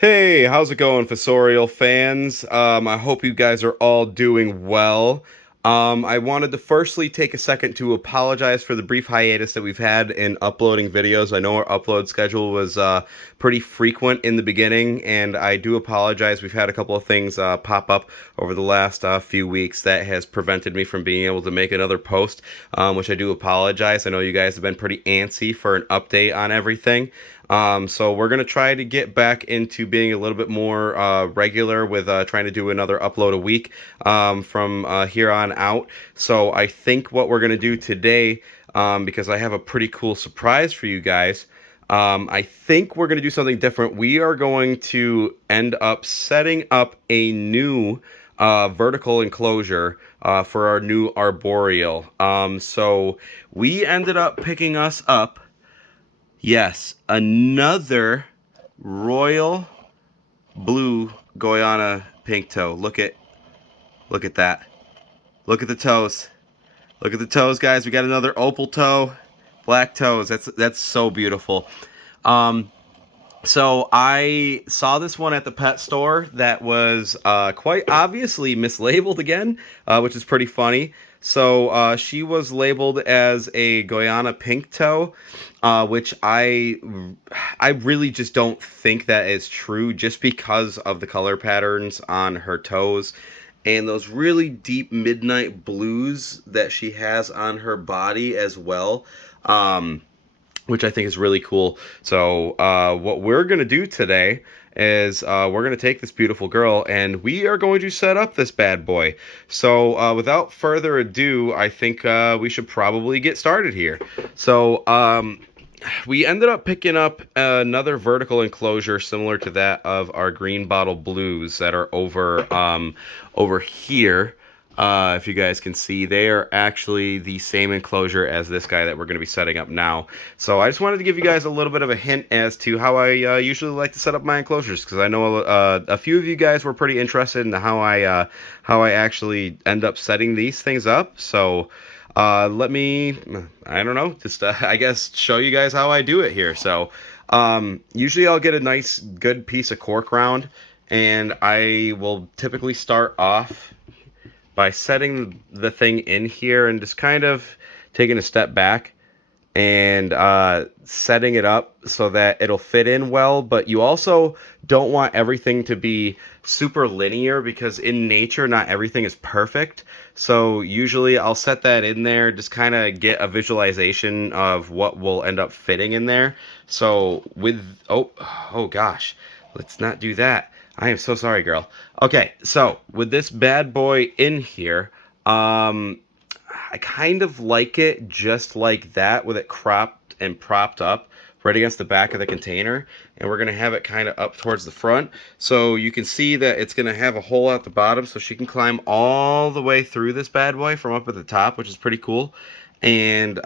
Hey, how's it going, Fossorial fans? I hope you guys are all doing well. I wanted to firstly take a second to apologize for the brief hiatus that we've had in uploading videos. I know our upload schedule was pretty frequent in the beginning, and I do apologize. We've had a couple of things pop up over the last few weeks that has prevented me from being able to make another post, which I do apologize. I know you guys have been pretty antsy for an update on everything. So we're going to try to get back into being a little bit more regular with trying to do another upload a week from here on out. So I think what we're going to do today, because I have a pretty cool surprise for you guys, I think we're going to do something different. We are going to end up setting up a new vertical enclosure for our new arboreal. So we ended up picking us up. Yes, another royal blue Guyana pink toe. Look at that. Look at the toes. Look at the toes, guys. We got another opal toe, black toes. That's so beautiful. Um, so I saw this one at the pet store that was quite obviously mislabeled again, which is pretty funny. So she was labeled as a Guyana pink toe, which I really just don't think that is true, just because of the color patterns on her toes and those really deep midnight blues that she has on her body as well. Which I think is really cool. So what we're going to do today is we're going to take this beautiful girl and we are going to set up this bad boy. So without further ado, I think we should probably get started here. So we ended up picking up another vertical enclosure similar to that of our green bottle blues that are over here. If you guys can see, they are actually the same enclosure as this guy that we're going to be setting up now. So I just wanted to give you guys a little bit of a hint as to how I usually like to set up my enclosures, because I know a few of you guys were pretty interested in how I actually end up setting these things up. So let me, I don't know, just I guess show you guys how I do it here. So usually I'll get a nice good piece of cork round, and I will typically start off by setting the thing in here and just kind of taking a step back and setting it up so that it'll fit in well. But you also don't want everything to be super linear, because in nature not everything is perfect. So usually I'll set that in there, just kind of get a visualization of what will end up fitting in there. So with oh gosh, let's not do that. I am so sorry, girl. Okay, so with this bad boy in here, I kind of like it just like that, with it cropped and propped up right against the back of the container. And we're going to have it kind of up towards the front. So you can see that it's going to have a hole at the bottom, so she can climb all the way through this bad boy from up at the top, which is pretty cool. And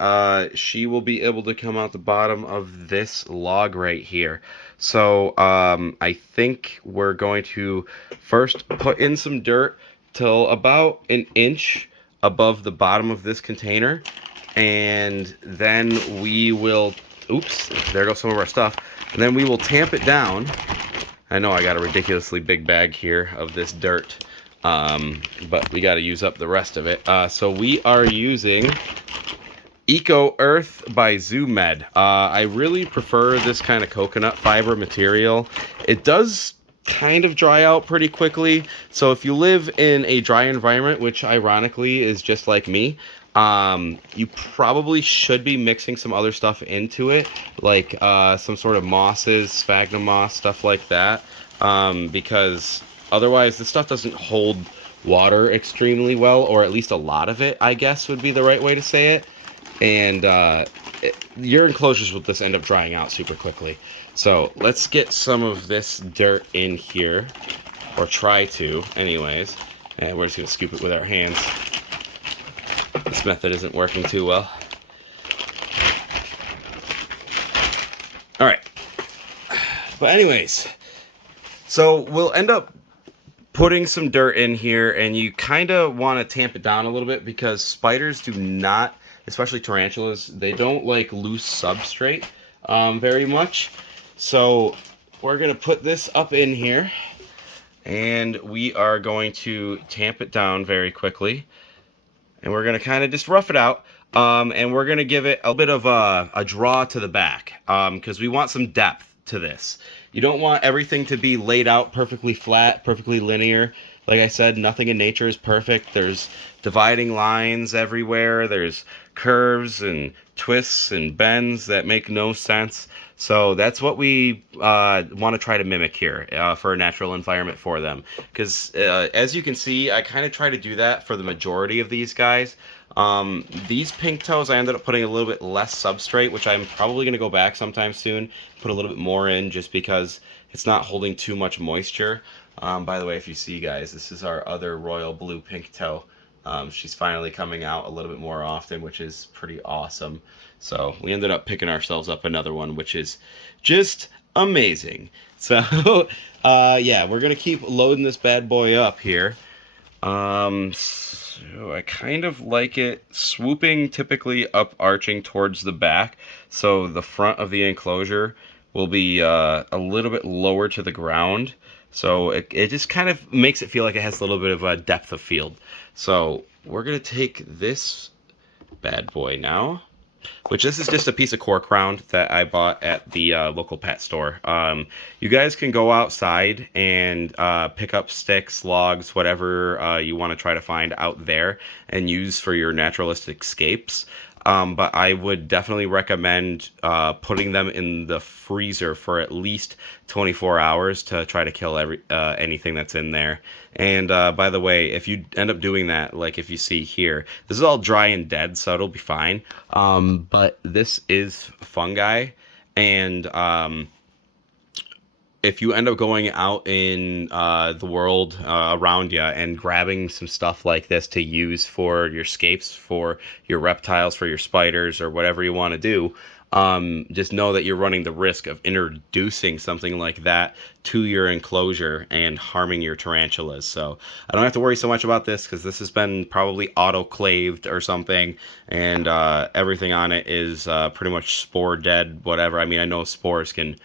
she will be able to come out the bottom of this log right here. So I think we're going to first put in some dirt till about an inch above the bottom of this container, and then we will, oops, there goes some of our stuff, and then we will tamp it down. I know I got a ridiculously big bag here of this dirt, but we got to use up the rest of it. So we are using Eco Earth by ZooMed. I really prefer this kind of coconut fiber material. It does kind of dry out pretty quickly, so if you live in a dry environment, which ironically is just like me, you probably should be mixing some other stuff into it, like some sort of mosses, sphagnum moss, stuff like that, because otherwise this stuff doesn't hold water extremely well, or at least a lot of it, I guess would be the right way to say it. And your enclosures will just end up drying out super quickly. So let's get some of this dirt in here, or try to anyways, and we're just going to scoop it with our hands. This method isn't working too well. Alright, but anyways, so we'll end up putting some dirt in here, and you kind of want to tamp it down a little bit, because spiders do not, especially tarantulas, they don't like loose substrate very much. So we're going to put this up in here, and we are going to tamp it down very quickly, and we're going to kind of just rough it out. And we're going to give it a bit of a draw to the back, because we want some depth to this. You don't want everything to be laid out perfectly flat, perfectly linear. Like I said, nothing in nature is perfect. There's dividing lines everywhere. There's curves and twists and bends that make no sense. So that's what we want to try to mimic here for a natural environment for them. Because as you can see, I kind of try to do that for the majority of these guys. These pink toes, I ended up putting a little bit less substrate, which I'm probably going to go back sometime soon, put a little bit more in just because it's not holding too much moisture. By the way, if you see, guys, this is our other royal blue pink toe. She's finally coming out a little bit more often, which is pretty awesome. So we ended up picking ourselves up another one, which is just amazing. So yeah, we're going to keep loading this bad boy up here. So I kind of like it swooping, typically up arching towards the back, so the front of the enclosure will be a little bit lower to the ground, so it just kind of makes it feel like it has a little bit of a depth of field. So we're going to take this bad boy now, which this is just a piece of cork round that I bought at the local pet store. You guys can go outside and pick up sticks, logs, whatever you want to try to find out there and use for your naturalistic scapes. But I would definitely recommend putting them in the freezer for at least 24 hours to try to kill anything that's in there. And by the way, if you end up doing that, like if you see here, this is all dry and dead, so it'll be fine. But this is fungi, and if you end up going out in the world around you and grabbing some stuff like this to use for your scapes, for your reptiles, for your spiders, or whatever you want to do, just know that you're running the risk of introducing something like that to your enclosure and harming your tarantulas. So I don't have to worry so much about this because this has been probably autoclaved or something, and everything on it is pretty much spore dead, whatever. I mean, I know spores can,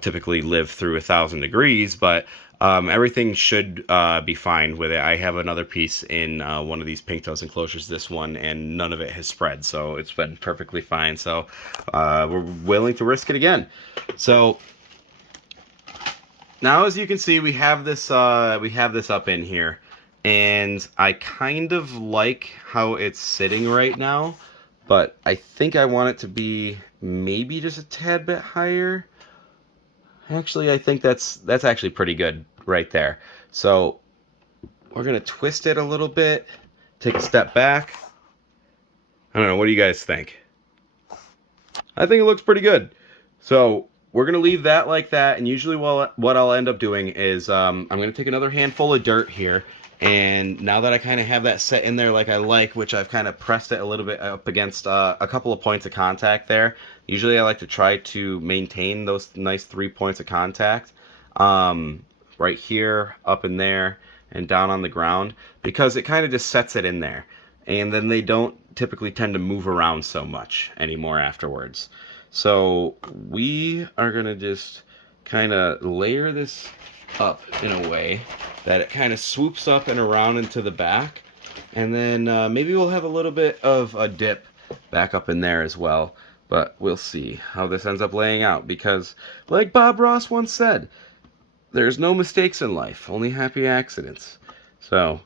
typically live through 1,000 degrees, but everything should be fine with it. I have another piece in one of these pink toes enclosures, this one, and none of it has spread, so it's been perfectly fine. So we're willing to risk it again. So now, as you can see, we have this up in here, and I kind of like how it's sitting right now, but I think I want it to be maybe just a tad bit higher. Actually, I think that's actually pretty good right there. So we're going to twist it a little bit, take a step back. I don't know, what do you guys think? I think it looks pretty good. So we're going to leave that like that, and usually what I'll end up doing is I'm going to take another handful of dirt here, and now that I kind of have that set in there like I like, which I've kind of pressed it a little bit up against a couple of points of contact there. Usually I like to try to maintain those nice 3 points of contact right here, up in there, and down on the ground, because it kind of just sets it in there. And then they don't typically tend to move around so much anymore afterwards. So we are going to just kind of layer this up in a way that it kind of swoops up and around into the back. And then maybe we'll have a little bit of a dip back up in there as well. But we'll see how this ends up laying out, because like Bob Ross once said, there's no mistakes in life, only happy accidents. So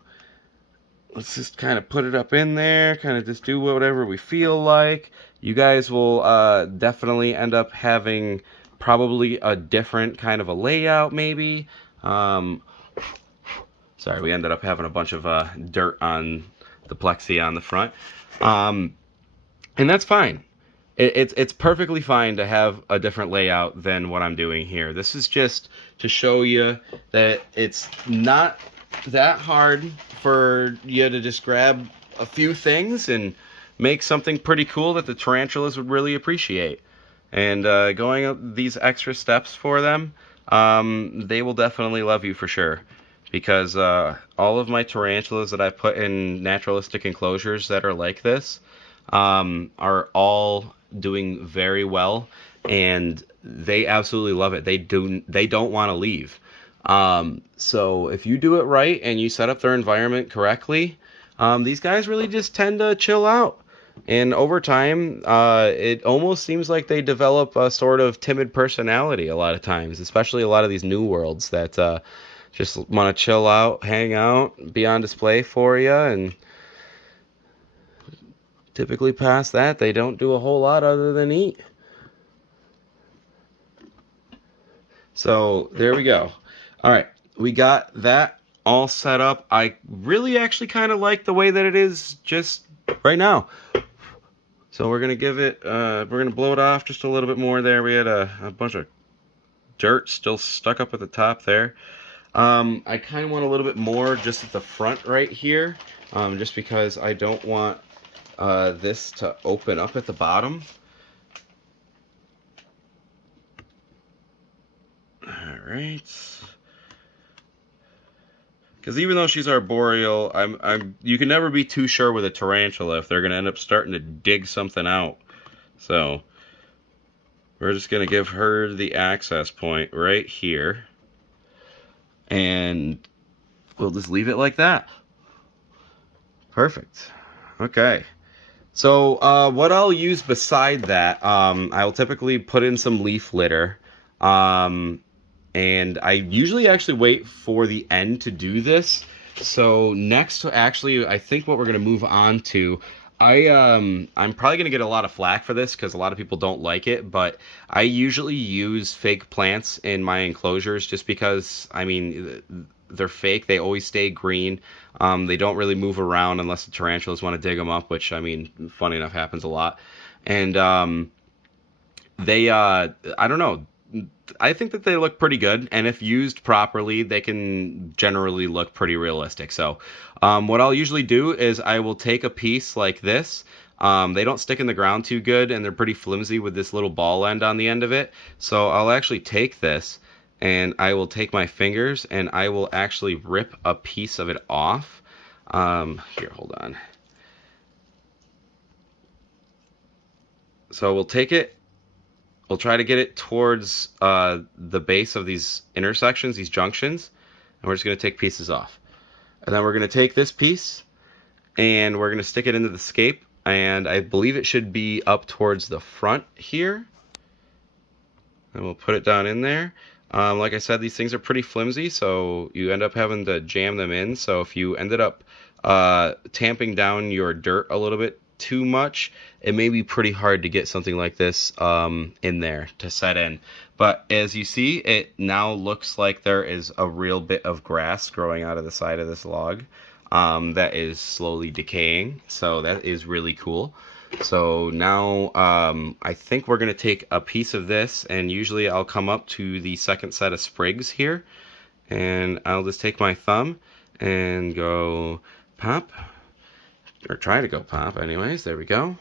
let's just kind of put it up in there, kind of just do whatever we feel like. You guys will definitely end up having probably a different kind of a layout maybe. Sorry, we ended up having a bunch of dirt on the plexi on the front. And that's fine. It's perfectly fine to have a different layout than what I'm doing here. This is just to show you that it's not that hard for you to just grab a few things and make something pretty cool that the tarantulas would really appreciate. And going up these extra steps for them, they will definitely love you for sure. Because all of my tarantulas that I put in naturalistic enclosures that are like this are all doing very well, and they absolutely love it. They don't want to leave. So if you do it right and you set up their environment correctly, these guys really just tend to chill out. And over time, it almost seems like they develop a sort of timid personality a lot of times, especially a lot of these new worlds that just want to chill out, hang out, be on display for you, and typically past that, they don't do a whole lot other than eat. So there we go. All right, we got that all set up. I really actually kind of like the way that it is just right now. So we're gonna give it, we're gonna blow it off just a little bit more there. We had a bunch of dirt still stuck up at the top there. I kind of want a little bit more just at the front right here, just because I don't want this to open up at the bottom. All right. Because even though she's arboreal, you can never be too sure with a tarantula if they're going to end up starting to dig something out. So we're just going to give her the access point right here, and we'll just leave it like that. Perfect. Okay. So what I'll use beside that, I'll typically put in some leaf litter. And I usually actually wait for the end to do this. So next, actually, I think what we're gonna move on to, I'm probably gonna get a lot of flack for this because a lot of people don't like it, but I usually use fake plants in my enclosures just because, I mean, they're fake. They always stay green. They don't really move around unless the tarantulas want to dig them up, which, I mean, funny enough, happens a lot. And I don't know. I think that they look pretty good, and if used properly, they can generally look pretty realistic. So, what I'll usually do is I will take a piece like this. They don't stick in the ground too good, and they're pretty flimsy with this little ball end on the end of it. So I'll actually take this, and I will take my fingers, and I will actually rip a piece of it off. Here, hold on. So we'll take it. We'll try to get it towards the base of these intersections, these junctions, and we're just going to take pieces off. And then we're going to take this piece, and we're going to stick it into the scape, and I believe it should be up towards the front here. And we'll put it down in there. Like I said, these things are pretty flimsy, so you end up having to jam them in. So if you ended up tamping down your dirt a little bit too much, it may be pretty hard to get something like this in there to set in. But as you see, it now looks like there is a real bit of grass growing out of the side of this log that is slowly decaying. So that is really cool. So now I think we're going to take a piece of this, and usually I'll come up to the second set of sprigs here, and I'll just take my thumb and go pop, or try to go pop anyways. There we go.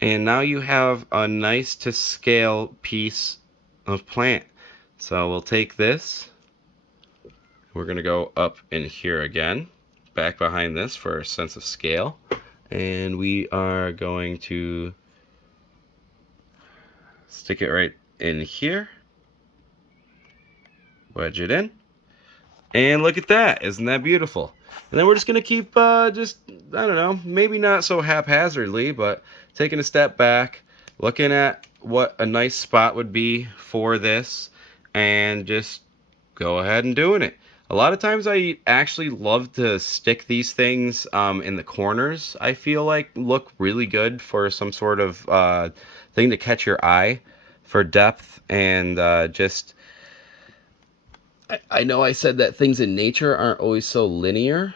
And now you have a nice to scale piece of plant. So we'll take this. We're going to go up in here again, back behind this for a sense of scale. And we are going to stick it right in here. Wedge it in. And look at that. Isn't that beautiful? And then we're just going to keep I don't know, maybe not so haphazardly, but taking a step back, looking at what a nice spot would be for this, and just go ahead and doing it. A lot of times I actually love to stick these things in the corners. I feel like look really good for some sort of thing to catch your eye for depth and just... I know I said that things in nature aren't always so linear,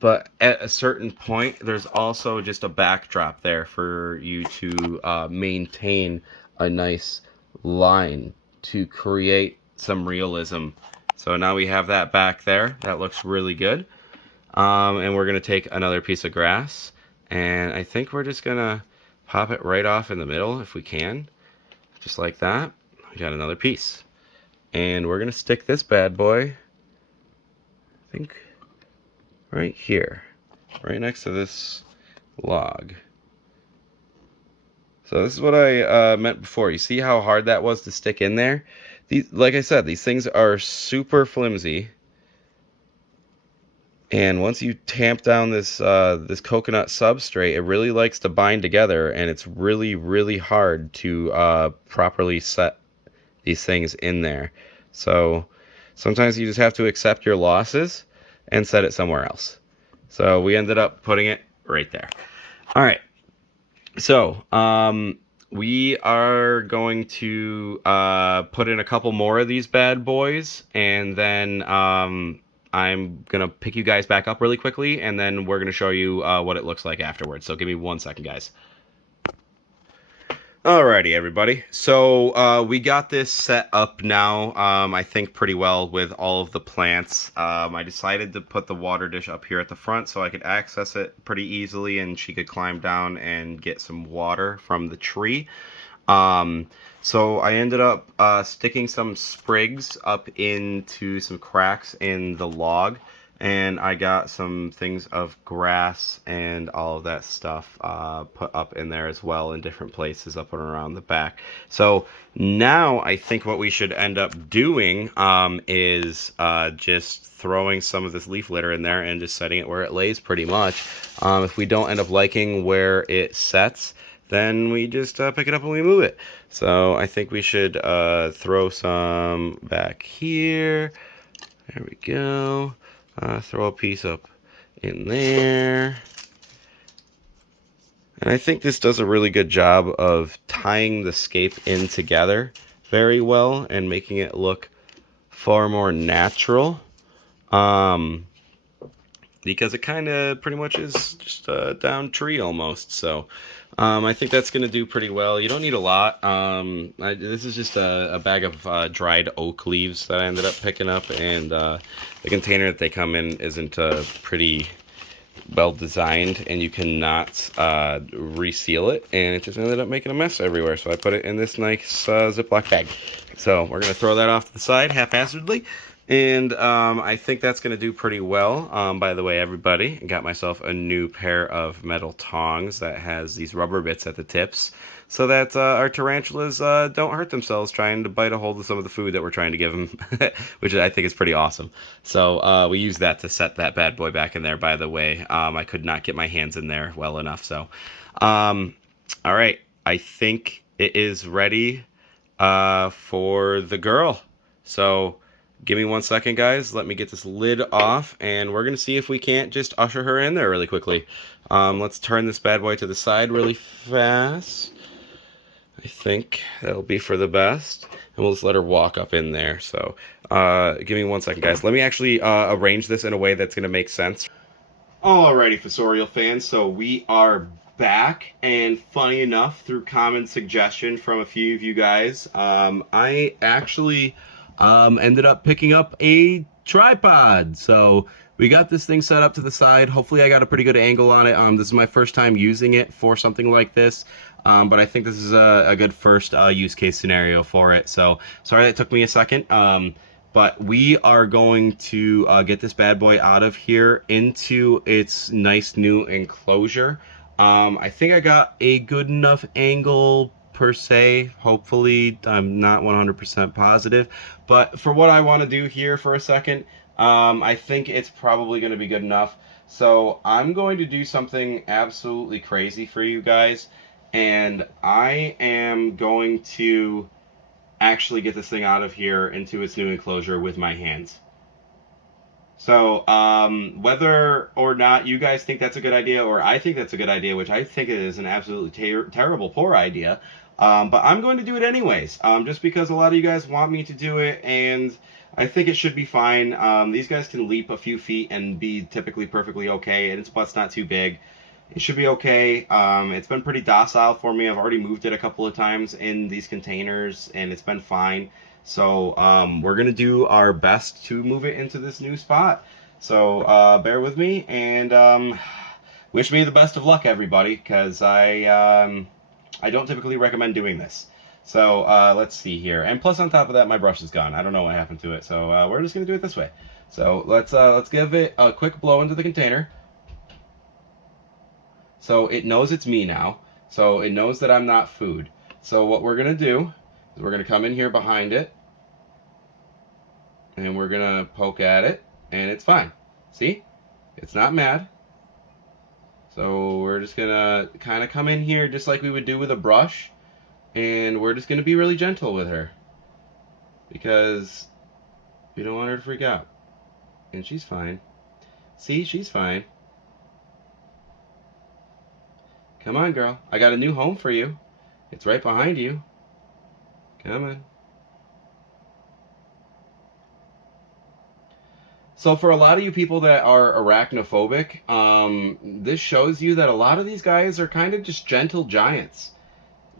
but at a certain point, there's also just a backdrop there for you to maintain a nice line to create some realism. So now we have that back there. That looks really good. And we're going to take another piece of grass, and I think we're just going to pop it right off in the middle if we can. Just like that. We got another piece. And we're going to stick this bad boy, I think, right here, right next to this log. So this is what I meant before. You see how hard that was to stick in there? Like I said, these things are super flimsy. And once you tamp down this coconut substrate, it really likes to bind together, and it's really, really hard to properly set these things in there. So sometimes you just have to accept your losses and set it somewhere else. So we ended up putting it right there. All right. So we are going to put in a couple more of these bad boys, and then I'm gonna pick you guys back up really quickly, and then we're gonna show you what it looks like afterwards. So give me 1 second, guys. Alrighty, everybody. So we got this set up now, I think pretty well with all of the plants. I decided to put the water dish up here at the front so I could access it pretty easily and she could climb down and get some water from the tree. So I ended up sticking some sprigs up into some cracks in the log, and I got some things of grass and all of that stuff put up in there as well in different places up and around the back. So now I think what we should end up doing is just throwing some of this leaf litter in there and just setting it where it lays pretty much. If we don't end up liking where it sets, then we just pick it up and we move it. So I think we should throw some back here. There we go. Throw a piece up in there. And I think this does a really good job of tying the scape in together very well and making it look far more natural. Because it kind of pretty much is just a down tree almost. So I think that's going to do pretty well. You don't need a lot. This is just a bag of dried oak leaves that I ended up picking up, and the container that they come in isn't pretty well designed, and you cannot reseal it, and it just ended up making a mess everywhere. So I put it in this nice Ziploc bag. So we're going to throw that off to the side haphazardly. And I think that's going to do pretty well. By the way, everybody, I got myself a new pair of metal tongs that has these rubber bits at the tips so that our tarantulas don't hurt themselves trying to bite a hold of some of the food that we're trying to give them, which I think is pretty awesome. So we use that to set that bad boy back in there, by the way. I could not get my hands in there well enough. So, all right, I think it is ready for the girl. So give me 1 second, guys. Let me get this lid off, and we're going to see if we can't just usher her in there really quickly. Let's turn this bad boy to the side really fast. I think that'll be for the best. And we'll just let her walk up in there. So give me 1 second, guys. Let me actually arrange this in a way that's going to make sense. Alrighty, Fossorial fans. So we are back, and funny enough, through common suggestion from a few of you guys, I actually ended up picking up a tripod. So we got this thing set up to the side. Hopefully I got a pretty good angle on it. This is my first time using it for something like this. But I think this is a good first use case scenario for it. So sorry that took me a second. But we are going to get this bad boy out of here into its nice new enclosure. I think I got a good enough angle per se. Hopefully, I'm not 100% positive. But for what I want to do here for a second, I think it's probably going to be good enough. So I'm going to do something absolutely crazy for you guys. And I am going to actually get this thing out of here into its new enclosure with my hands. So whether or not you guys think that's a good idea, or I think that's a good idea, which I think it is an absolutely terrible, poor idea, but I'm going to do it anyways, just because a lot of you guys want me to do it, and I think it should be fine. These guys can leap a few feet and be typically perfectly okay, and its butt's not too big. It should be okay. It's been pretty docile for me. I've already moved it a couple of times in these containers, and it's been fine. So we're going to do our best to move it into this new spot. So bear with me, and wish me the best of luck, everybody, because I don't typically recommend doing this. So let's see here. And plus, on top of that, my brush is gone. I don't know what happened to it. So we're just going to do it this way. So let's give it a quick blow into the container. So it knows it's me now. So it knows that I'm not food. So what we're going to do is we're going to come in here behind it, and we're going to poke at it, and it's fine. See? It's not mad. So we're just going to kind of come in here just like we would do with a brush, and we're just going to be really gentle with her because we don't want her to freak out. And she's fine. See, she's fine. Come on, girl. I got a new home for you. It's right behind you. Come on. So for a lot of you people that are arachnophobic, this shows you that a lot of these guys are kind of just gentle giants.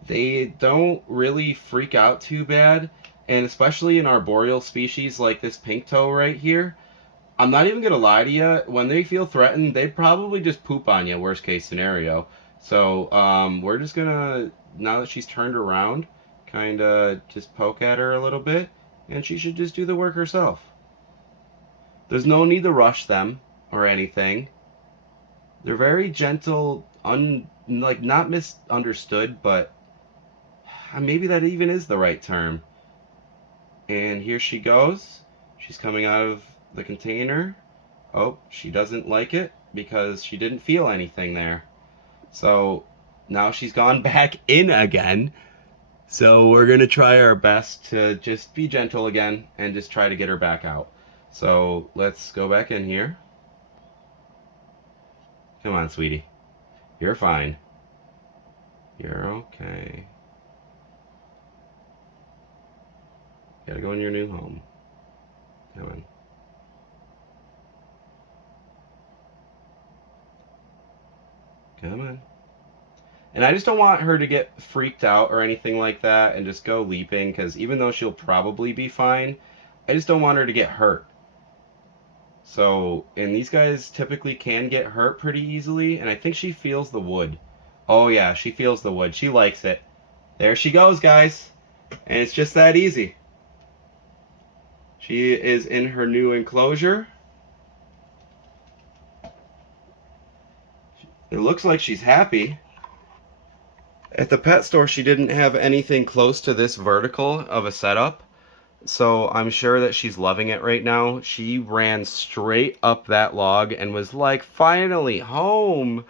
They don't really freak out too bad, and especially in arboreal species like this pink toe right here, I'm not even gonna lie to you. When they feel threatened, they probably just poop on you. Worst case scenario. So we're just gonna, now that she's turned around, kind of just poke at her a little bit, and she should just do the work herself. There's no need to rush them or anything. They're very gentle, like not misunderstood, but maybe that even is the right term. And here she goes. She's coming out of the container. Oh, she doesn't like it because she didn't feel anything there. So now she's gone back in again. So we're going to try our best to just be gentle again and just try to get her back out. So let's go back in here. Come on, sweetie. You're fine. You're okay. Gotta go in your new home. Come on. Come on. And I just don't want her to get freaked out or anything like that and just go leaping, because even though she'll probably be fine, I just don't want her to get hurt. So, and these guys typically can get hurt pretty easily, and I think she feels the wood. Oh yeah, she feels the wood. She likes it. There she goes, guys. And it's just that easy. She is in her new enclosure. It looks like she's happy. At the pet store, she didn't have anything close to this vertical of a setup. So I'm sure that she's loving it right now. She ran straight up that log and was like, finally home,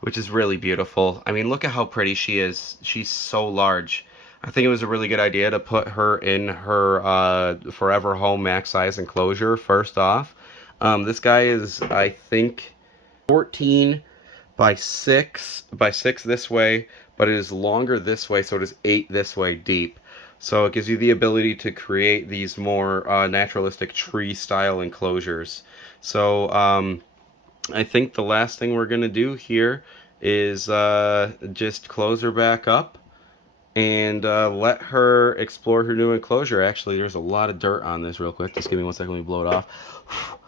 which is really beautiful. I mean, look at how pretty she is. She's so large. I think it was a really good idea to put her in her forever home max size enclosure first off. This guy is, I think, 14 by 6 this way, but it is longer this way, so it is 8 this way deep. So it gives you the ability to create these more naturalistic tree style enclosures. So I think the last thing we're going to do here is just close her back up and let her explore her new enclosure. Actually, there's a lot of dirt on this real quick. Just give me 1 second, let me blow it off.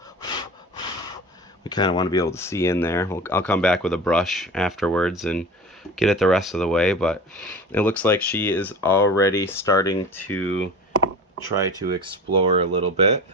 We kind of want to be able to see in there. I'll come back with a brush afterwards and get it the rest of the way, but it looks like she is already starting to try to explore a little bit.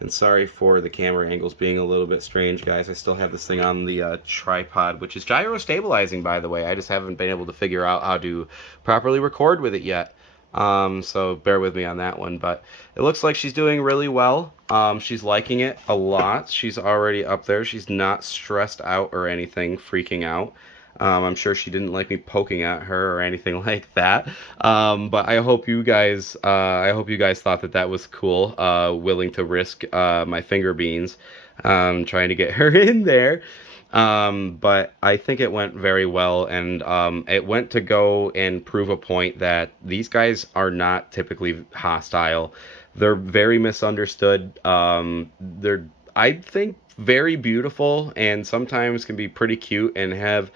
And sorry for the camera angles being a little bit strange, guys. I still have this thing on the tripod, which is gyro stabilizing, by the way. I just haven't been able to figure out how to properly record with it yet. So bear with me on that one. But it looks like she's doing really well. She's liking it a lot. She's already up there. She's not stressed out or anything, freaking out. I'm sure she didn't like me poking at her or anything like that. But I hope you guys thought that that was cool. Willing to risk my finger beans, trying to get her in there. But I think it went very well, and it went to go and prove a point that these guys are not typically hostile. They're very misunderstood. They're, I think, very beautiful, and sometimes can be pretty cute and have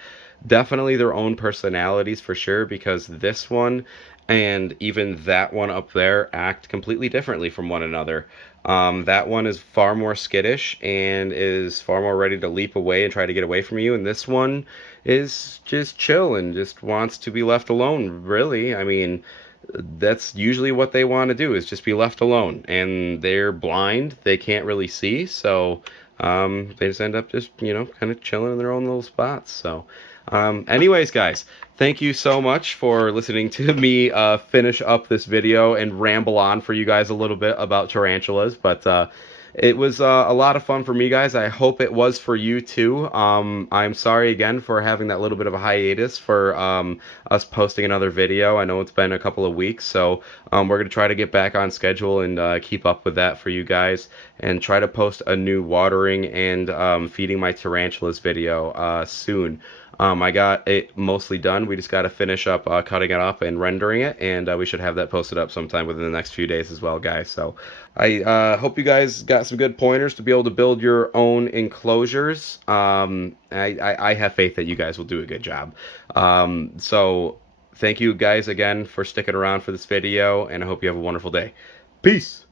definitely their own personalities for sure, because this one and even that one up there act completely differently from one another. That one is far more skittish and is far more ready to leap away and try to get away from you, and this one is just chill and just wants to be left alone, really. I mean, that's usually what they want to do, is just be left alone, and they're blind, they can't really see, so they just end up just, kind of chilling in their own little spots. So Anyways, guys, thank you so much for listening to me finish up this video and ramble on for you guys a little bit about tarantulas. But it was a lot of fun for me, guys. I hope it was for you too. I'm sorry again for having that little bit of a hiatus for us posting another video. I know it's been a couple of weeks, so we're going to try to get back on schedule and keep up with that for you guys and try to post a new watering and feeding my tarantulas video soon. I got it mostly done. We just got to finish up cutting it up and rendering it, and we should have that posted up sometime within the next few days as well, guys. So I hope you guys got some good pointers to be able to build your own enclosures. I have faith that you guys will do a good job. So thank you guys again for sticking around for this video, and I hope you have a wonderful day. Peace!